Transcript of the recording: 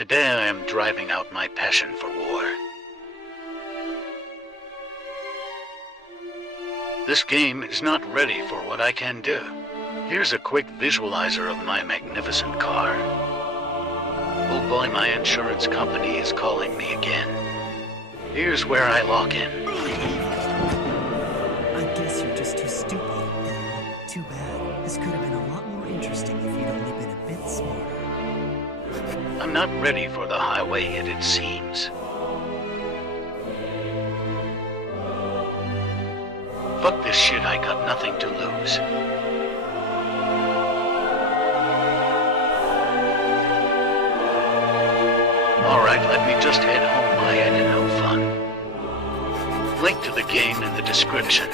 Today I am driving out my passion for war. This game is not ready for what I can do. Here's a quick visualizer of my magnificent car. Oh boy, my insurance company is calling me again. Here's where I lock in. I guess you're just too stupid. Too bad. This could have been a lot more interesting if you'd only been a bit smarter. I'm not ready for the highway yet, it seems. Fuck this shit, I got nothing to lose. Alright, let me just head home. I had no fun. Link to the game in the description.